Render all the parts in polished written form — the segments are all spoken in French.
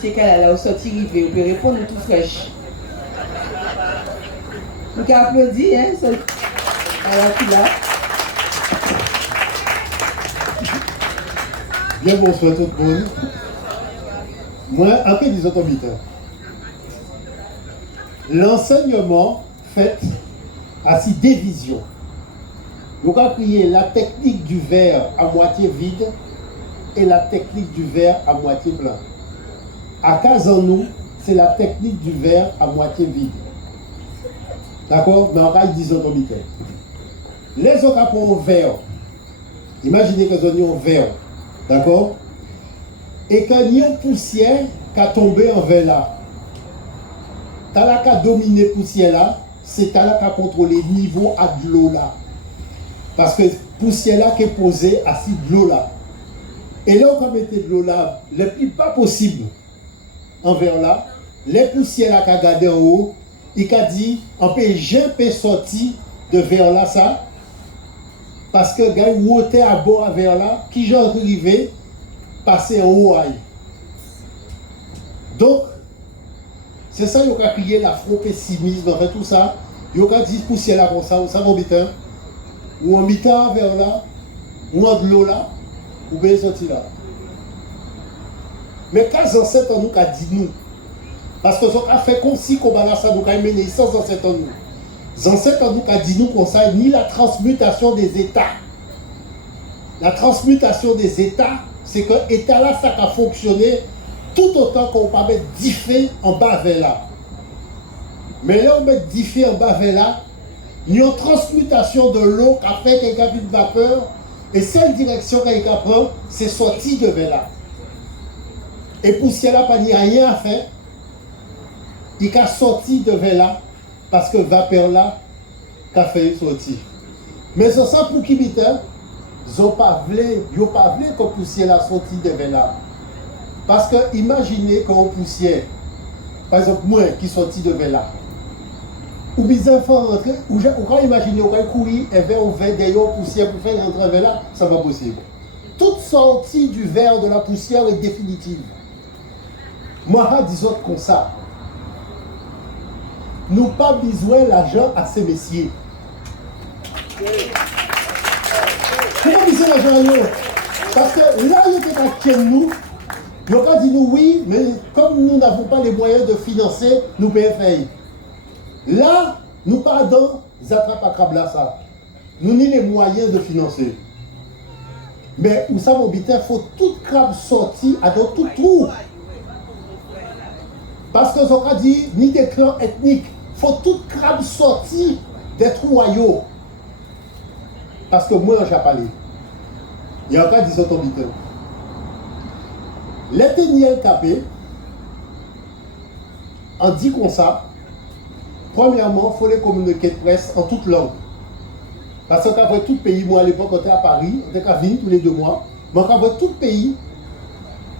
c'est qu'elle a sorti rivé, on peut répondre tout fraîche. Vous pouvez applaudir, hein, alors qu'il a. Bien bonsoir tout le monde. Moi, un peu des automiteurs. L'enseignement fait à ces divisions. Nous avons créé la technique du verre à moitié vide et la technique du verre à moitié plein. À Kazan-nous, c'est la technique du verre à moitié vide. D'accord? Mais en cas, ils disent automiteurs. Les autres pour un verre. Imaginez que vous avez un verre. D'accord? Et quand il y a une poussière qui a tombé en verre là, tu as qu'à dominer la poussière là, c'est tu as qu'à contrôler le niveau à de l'eau là. Parce que la poussière là qui est posée à de l'eau là. Et là, on va mettre de l'eau là le plus pas possible en verre là. Les poussières là qui a gardé en haut, il a dit, on peut jamais sortir de verre là ça. Parce que gars, où était à bord à verre là, qui j'en arrivé, passer en haut aïe. Donc, c'est ça, il y a crié l'afro-pessimisme, en fait, tout ça. Il y a dit poussière là comme ça, ou ça va bitin, ou en mitant vers là, ou en de l'eau là, ou bien sortir là. Mais quand les ancêtres nous ont dit nous, parce que ça a fait comme si qu'on a ça, nous avons mené sans ancêtres nous. Les ancêtres nous ont dit nous comme ça, ni la transmutation des états. La transmutation des états, c'est que l'état là, ça a fonctionné tout autant qu'on peut mettre 10 faits en bas vers là. Mais là, on met 10 faits en bas vers là, il y a une transmutation de l'eau qui a fait quelqu'un de vapeur, et cette direction quelqu'un prend, c'est sorti de vers là. Et pour ce là, pas rien à faire, il a sorti de vers là, parce que vapeur là, qui a fait sortir. Mais c'est ça pour qui m'était, ils n'ont pas voulu que la poussière la sortie de vers là. Parce que imaginez quand on poussière, par exemple moi qui sortis de vers là, ou mes enfants rentrent, ou quand imaginer, on va courir et vers ouvert derrière poussière pour faire rentrer vers là, ça va possible. Toute sortie du verre de la poussière est définitive. Moi, disons comme ça, nous pas besoin d'argent à ces messieurs. Pourquoi besoin d'argent à nous? Parce que là, il y a quelqu'un qui aime nous. Il y a dit nous oui, mais comme nous n'avons pas les moyens de financer, nous payons faillir. Là, nous pardon, ils attrapent à crabe là ça. Nous n'avons les moyens de financer. Mais où ça m'habite, il faut toute crabe sortir à dans tout trou. Parce que ça dit ni des clans ethniques, il faut toute crabe sortir des trous royaux. Parce que moi, j'ai parlé. Il y a encore des autorités. L'éternel capé, en dit comme ça, premièrement, il faut les communiquer de presse en toute langue. Parce qu'après tout pays, moi à l'époque, on était à Paris, on était à venir tous les 2 mois, mais après tout pays,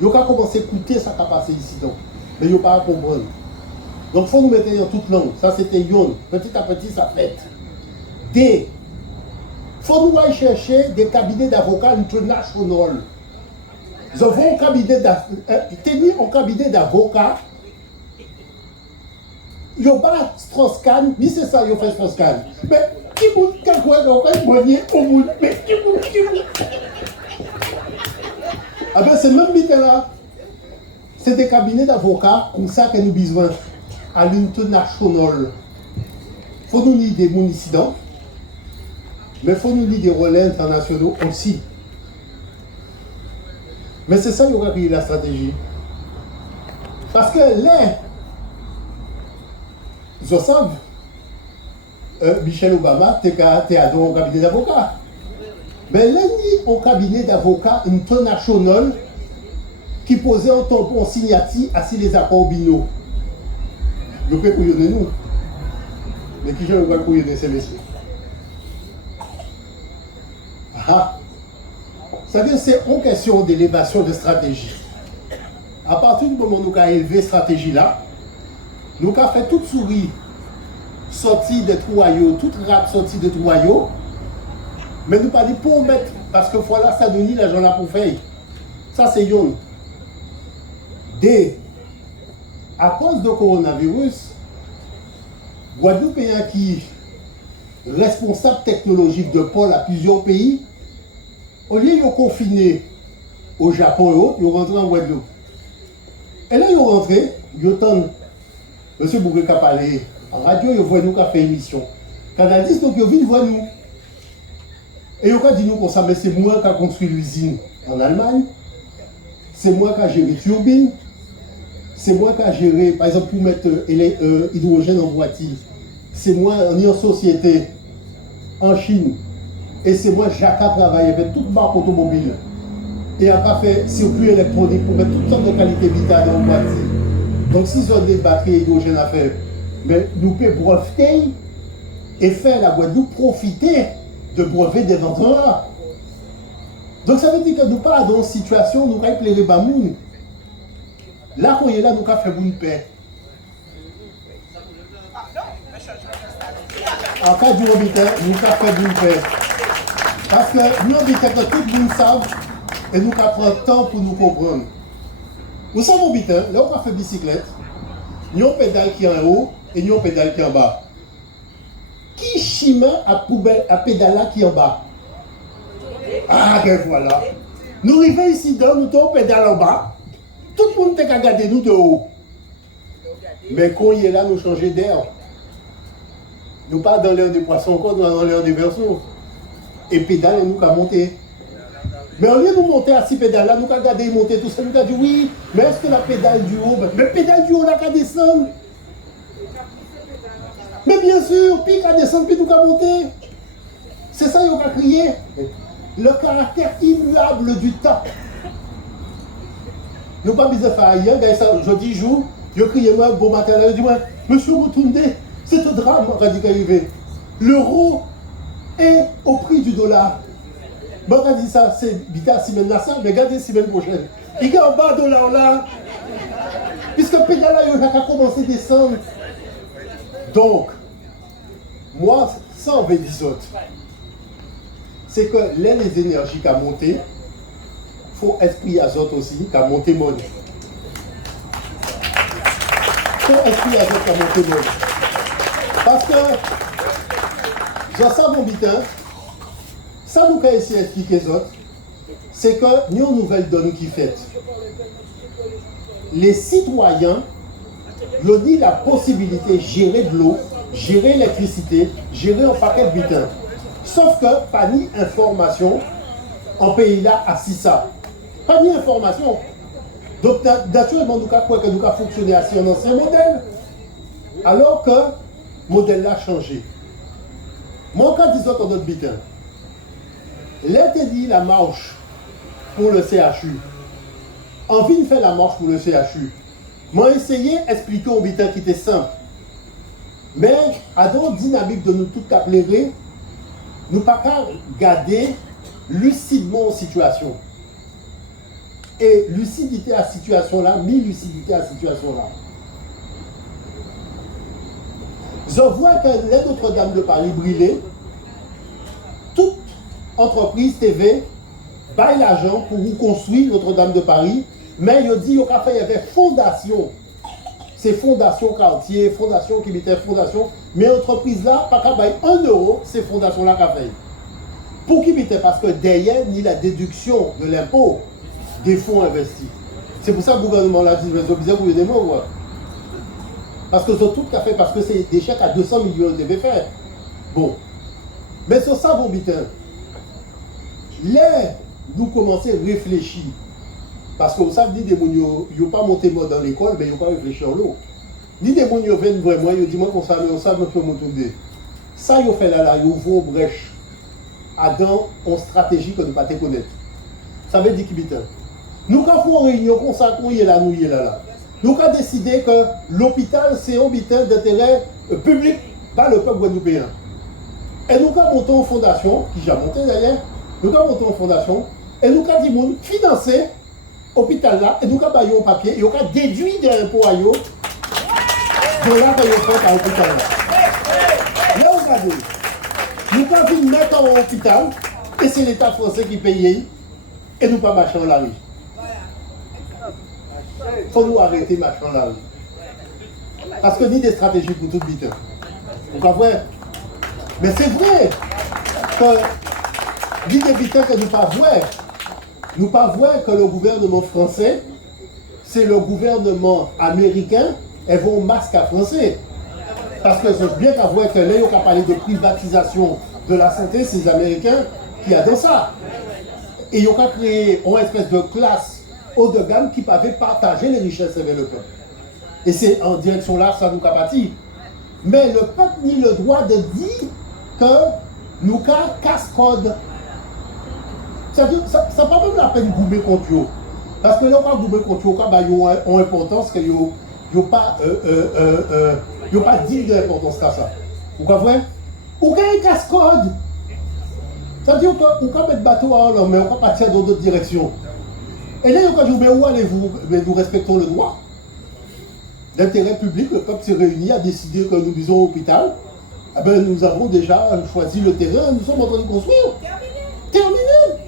il faut commencer à écouter ça qui a passé ici. Donc. Mais il n'y a pas à comprendre. Donc il faut nous mettre en toute langue. Ça c'était yon. Petit à petit, ça fait. D. Il faut nous aller chercher des cabinets d'avocats internationaux. Nous avons un cabinet d'avocats. Il n'y a pas Strauss-Kahn, mais c'est ça, il y a fait Strauss-Kahn. Mais qui vous dit qu'on va moyen au monde? Mais qui vous ah ben c'est même bité là. C'est des cabinets d'avocats comme ça que nous avons besoin à l'international. Il faut nous lire des municipaux, mais il faut nous lire des relais internationaux aussi. Mais c'est ça qui aura pris la stratégie. Parce que là, je sais, Michelle Obama, tu es à un cabinet d'avocats. Mais là, il y a un cabinet d'avocats international qui posait un tampon signature à les accords binaux. Je peux couillonner nous. Mais qui je vais couillonner ces messieurs? Ah! C'est-à-dire c'est une question d'élévation de stratégie. À partir du moment où nous avons élevé cette stratégie-là, nous avons fait toute souris sortie de trouaillots, toute rate sortie de trouaillots, mais nous pas dit pour mettre, parce que voilà, ça nous dit l'argent là pour faire. Ça c'est yon. à cause du coronavirus, Guadeloupéen qui responsable technologique de pôle à plusieurs pays, au lieu de confiner au Japon et autres, ils rentrent en Guadeloupe. Et là, ils sont rentrés, ils entendent M. Bourguet qui a parlé en radio, ils voient nous qui a fait émission. Canal 10, donc ils viennent voir nous. Et ils ont dit nous comme ça, mais c'est moi qui a construit l'usine en Allemagne, c'est moi qui a géré turbine, c'est moi qui a géré, par exemple, pour mettre hydrogène en voiture, c'est moi, on est en société en Chine, et c'est moi, Jacques, a travaillé avec toute marque automobile. Et on a fait circuit électronique pour mettre toutes sortes de qualités vitales dans le voiture. Donc, s'ils ont des batteries hydrogène à faire, mais nous pouvons breveter et faire la Guadeloupe profiter de brevet des vendeurs. Donc, ça veut dire que nous pas dans une situation, nous avons plairé Bamoun. Là, qu'on est là, nous avons fait une paix. En cas du habitant, nous avons fait une paix. Parce que nous habitons que tout le monde savent et nous avons pris le temps pour nous comprendre. Nous sommes habitants, là, on a fait bicyclette, nous avons pédale qui est en haut et nous avons pédale qui est en bas. Qui chima à pédale qui est en bas? Ah, ben voilà. Nous arrivons ici, nous avons pédale en bas. Tout le monde peut regarder nous de haut. Mais quand il est là, nous changeons d'air. Nous pas dans l'air des poissons encore, nous dans l'air des versos. Et pédale, nous avons monté. Mais au lieu de nous monter à 6 pédales, là, nous avons regardé monter tout ça. Nous avons dit oui, mais est-ce que la pédale du haut, mais pédale du haut, là, qu'à descendre. Mais bien sûr, puis qu'à descendre, puis nous avons monter. C'est ça, qu'on a crié. Le caractère immuable du temps. Nous pas besoin de faire ailleurs, jeudi jour, je crié moi, bon matin, je dis moi, monsieur Moutounde, c'est un drame radicalisé. L'euro est au prix du dollar. Bon, on a dit ça, c'est bita semaine là, ça, mais regardez semaine prochaine. Il y a un bas dollar là, puisque pédala, il a commencé à descendre. Donc, moi, ça en veut dire autres. C'est que les énergies qui ont monté, il faut esprit azote aussi, qui a monté monde. Il faut esprit azote qui a monté monde. Parce que, j'en sais mon bitin, ça nous a essayé d'expliquer les autres, c'est que nous avons une nouvelle donne qui fait. Les citoyens, ils ont dit la possibilité de gérer de l'eau, gérer l'électricité, gérer un paquet de bitins. Sauf que, pas ni information, en pays là, à ça. Pas ni information. Donc, naturellement, nous avons que nous avons fonctionné à un ancien modèle, alors que le modèle là a changé. Moi, quand disons dans notre bitin, dit la marche pour le CHU. Envie de faire la marche pour le CHU. Moi, essayé d'expliquer au bitin qui était simple. Mais, à d'autres dynamiques de nous tout caplérer, nous ne pouvons pas garder lucidement en situation. Et lucidité à situation là, mi-lucidité à situation là. Je vois que les Notre-Dame de Paris brûlait, toute entreprise TV baille l'argent pour vous construire Notre-Dame de Paris, mais il dit qu'il y avait fondation. C'est fondation quartier, fondation qui mettait fondation, mais l'entreprise là, pas qu'à bailler 1 euro, c'est fondation là qu'a fait. Pour qui mettait? Parce que derrière, il y a la déduction de l'impôt des fonds investis. C'est pour ça que le gouvernement l'a dit, mais c'est bizarre que vous avez mots. Parce que c'est tout qu'a fait, parce que c'est des chèques à 200 millions de devait faire. Bon. Mais sur ça, vos bitins, là, nous commençons à réfléchir. Parce que vous savez, des gens qui n'ont pas monté dans l'école, mais ils n'ont pas réfléchi en l'eau. Ni des gens qui viennent vraiment, ils disent moi qu'on savait, on savait que nous ça, ils ont fait là, ils ouvrent une brèche dans une stratégie que nous ne pouvons pas connaître. Ça veut dire que nous, quand on fait une réunion, on sait qu'on est là, nous est là. Nous avons décidé que l'hôpital, c'est un hôpital d'intérêt public par le peuple guadeloupéen. Et nous avons monté une fondation, qui a monté d'ailleurs, nous avons monté une fondation, et nous avons dit, financer l'hôpital là, et nous avons baillé un papier, et nous avons déduit des impôts à eux, de là que nous fait par l'hôpital là. Là, regardez, nous avons mettre en hôpital, et c'est l'État français qui paye, et nous pas marcher en la rue. Il faut nous arrêter maintenant là. Parce que ni des stratégies pour tout vite. Vous comprenez? Mais c'est vrai que ni des vite que nous pas voir. Nous pas voir que le gouvernement français, c'est le gouvernement américain, et vont masque à français. Parce que c'est bien qu'à voir que là, on a parlé de privatisation de la santé, c'est les Américains qui a dans ça. Et ils ont créé une espèce de classe haut de gamme qui pouvait partager les richesses avec le peuple. Et c'est en direction là, ça nous a parti. Mais le peuple n'a le droit de dire que nous avons casse-code. C'est-à-dire, ça n'a pas même la peine de goumer contre eux. Parce que là, on va goumer contre eux, ils ont importance que ils n'ont pas digne d'importance comme ça. Vous comprenez? Ou qu'il y a un casse-code. C'est-à-dire qu'on peut mettre bateau à l'homme, mais on peut partir dans d'autres directions. Et là, quand je dis, mais où allez-vous? Mais nous respectons le droit. L'intérêt public, le peuple s'est réuni, a décidé que nous disons hôpital. Eh bien, nous avons déjà choisi le terrain, nous sommes en train de construire. Terminé.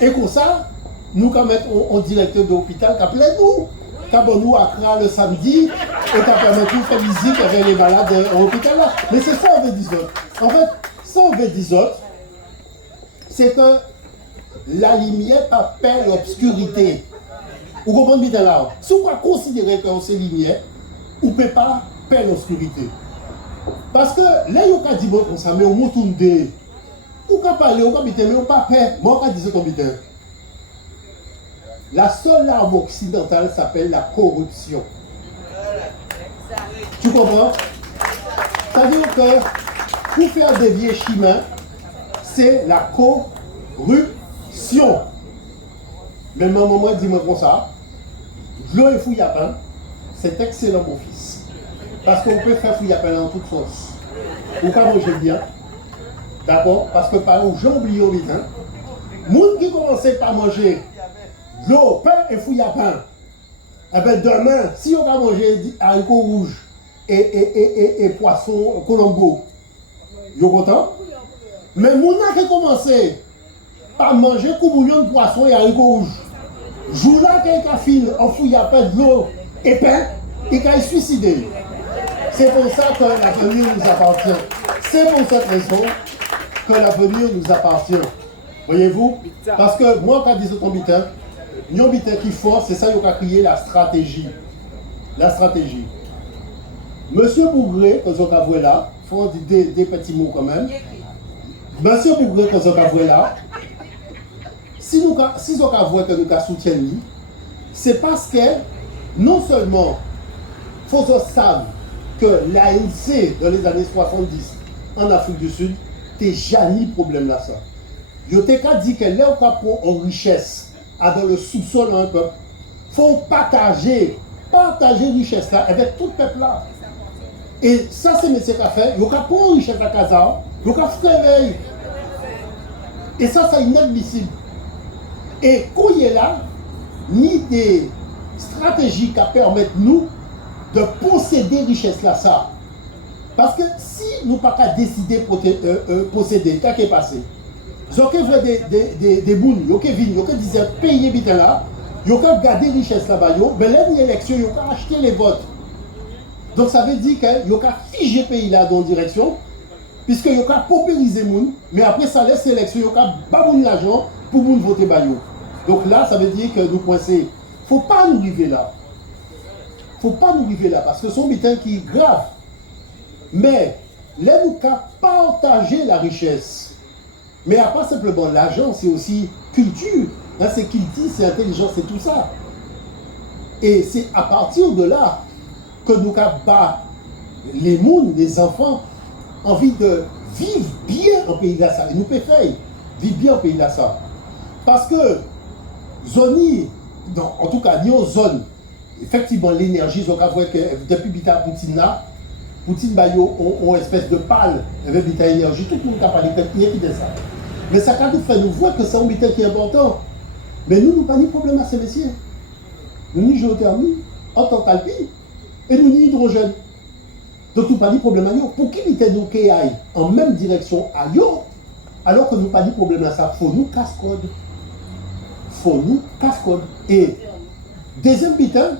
Et comme ça, nous, quand même, on directeur de l'hôpital, qui appelait nous. Quand nous Accra le samedi, et qui permet de faire visite avec les malades à l'hôpital là. Mais c'est ça, on veut dire. En fait, ça, on veut dire, c'est que la lumière pas perd l'obscurité. Vous comprenez bien là? Si on va considérer que c'est lumière, on ne peut pas perdre l'obscurité. Parce que là, il y a des gens comme ça, mais on monte une idée. On peut parler, on peut habiter, mais on ne peut pas perdre. Moi, on peut dire comme habitant. La seule arme occidentale s'appelle la corruption. Tu comprends? C'est-à-dire que pour faire dévier chemin, c'est la corruption. Même à un moment, dis-moi comme ça. L'eau et fouillapin, c'est excellent, mon fils. Parce qu'on peut faire fouillapin en toute sauce. Ou pas manger bien. D'accord? Parce que par exemple, j'ai oublié au matin. Les gens qui commençaient par manger l'eau, pain et fouillapin, eh bien demain, si on va manger haricots rouges et poisson colombo, vous êtes content? Mais les gens qui commençaient par manger bouillon de poisson et haricots rouges, jour là, quelqu'un file en fouillapin de l'eau et pain, il va se suicider. C'est pour ça que l'avenir nous appartient. C'est pour cette raison que l'avenir nous appartient. Voyez-vous? Parce que moi, quand je dis ton bitin, un bitin qui force, c'est ça qui a créé la stratégie. La stratégie. Monsieur Bougré, que vous avez là, il faut dire des petits mots quand même. Monsieur Bougré, que vous avez là, si vous avez que nous soutiennent, c'est parce que non seulement il faut que vous sachiez que l'ANC dans les années 70 en Afrique du Sud, c'est jamais problème là ça. Je t'ai dit que là où on richesse dans le sous-sol un peuple, il faut partager richesse là avec tout le peuple là. Et ça c'est monsieur qui a fait, il n'y a pas de richesse à Casa, il n'y a pas de réveil. Et ça c'est inadmissible. Et quand il est là, ni des stratégies qui permettent nous de posséder richesse là ça. Parce que si nous n'avons pas décidé de posséder, qu'est-ce qui est passé? Ils ont des bounes, ils ont dit payer vite là, ils ont gardé richesse là-bas, mais là, il y a l'élection, ils ont acheté les votes. Donc ça veut dire qu'ils ont figé le pays là dans une direction, puisqu'ils ont paupérisé les gens, mais après ça laisse l'élection, ils ont pas l'argent pour les gens voter Bayo. Donc là, ça veut dire que nous coincés. Il ne faut pas nous arriver là. Il ne faut pas nous arriver là, parce que c'est un bitin qui est grave. Mais là, nous avons partagé la richesse. Mais pas simplement l'argent, c'est aussi culture. Là, c'est culture, c'est intelligence, c'est tout ça. Et c'est à partir de là que nous avons les mondes, les enfants, envie de vivre bien au pays d'Assa. Et nous pouvons faire vivre bien au pays d'Assa. Parce que, zone, en tout cas, ni aux zones, effectivement, l'énergie, ils ont que depuis Bita Poutine là, Poutine Bayo ont une espèce de pâle avec Bita énergie, tout le monde a parlé de qui de ça. Mais ça nous fait nous voir que c'est un Bita qui est important. Mais nous n'avons pas de problème à ces messieurs. Nous ni géothermie, en tant qu'alpi, et nous ni hydrogène. Donc nous n'avons pas de problème à nous. Pour qui Bita nous qui aille en même direction à yo, alors que nous n'avons pas de problème à ça, il faut nous casse-code. Il faut nous casse-code. Et Deuxième bitin,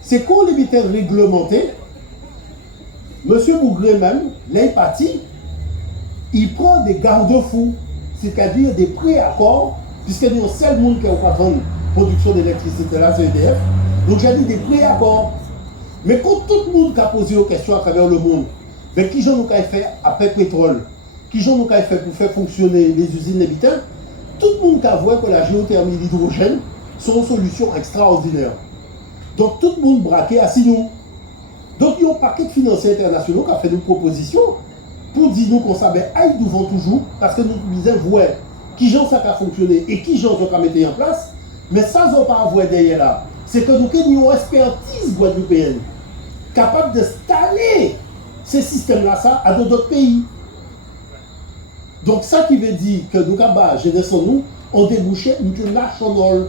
c'est quand les bitins réglementés, M. Bougré même, là il parti, il prend des garde-fous, c'est-à-dire des préaccords, puisque nous sommes le seul monde qui a pas vendre production d'électricité là, c'est EDF. Donc j'ai dit des préaccords. Mais quand tout le monde a posé aux questions à travers le monde, mais qui j'en ai fait après pétrole, qui j'en ai fait pour faire fonctionner les usines des bitins, tout le monde a vu que la géothermie et l'hydrogène sont une solution extraordinaire. Donc tout le monde braqué à nous. Donc il y a un paquet de financiers internationaux qui a fait une proposition pour dire nous qu'on savait aïe devant toujours, parce que nous disions ouais, qui j'en ça a fonctionné et qui j'en ça a mis en place, mais ça n'a pas à voir derrière là. C'est que nous avons une expertise guadeloupéenne capable d'installer ces systèmes-là ça, à d'autres pays. Donc ça qui veut dire que nous avons génération nous, on débouché international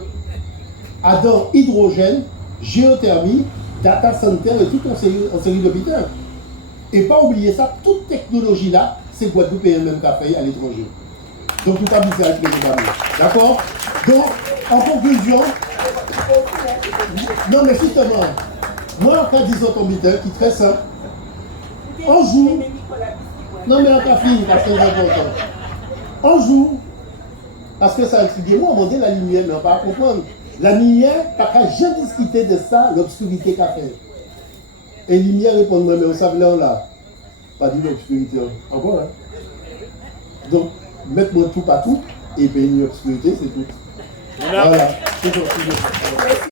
à dans hydrogène, géothermie, data center et toute une série de bitins. Et pas oublier ça, toute technologie là, c'est Guadeloupéen même qui a fait à l'étranger. Donc tout pas bizarre avec les débats. D'accord? Donc, en conclusion, non mais justement, moi en cas disons ton bitin qui est très simple, un jour, non mais en cas fini, parce que c'est important. Un jour, parce que ça explique, moi on demandait la lumière, mais on ne va pas comprendre. La lumière, pas qu'à jamais discuter de ça, l'obscurité qu'a fait. Et la lumière répond, mais on savait là, pas dit l'obscurité. Encore, hein? Donc, mettre-moi tout partout, et puis l'obscurité, c'est tout. Voilà, c'est tout.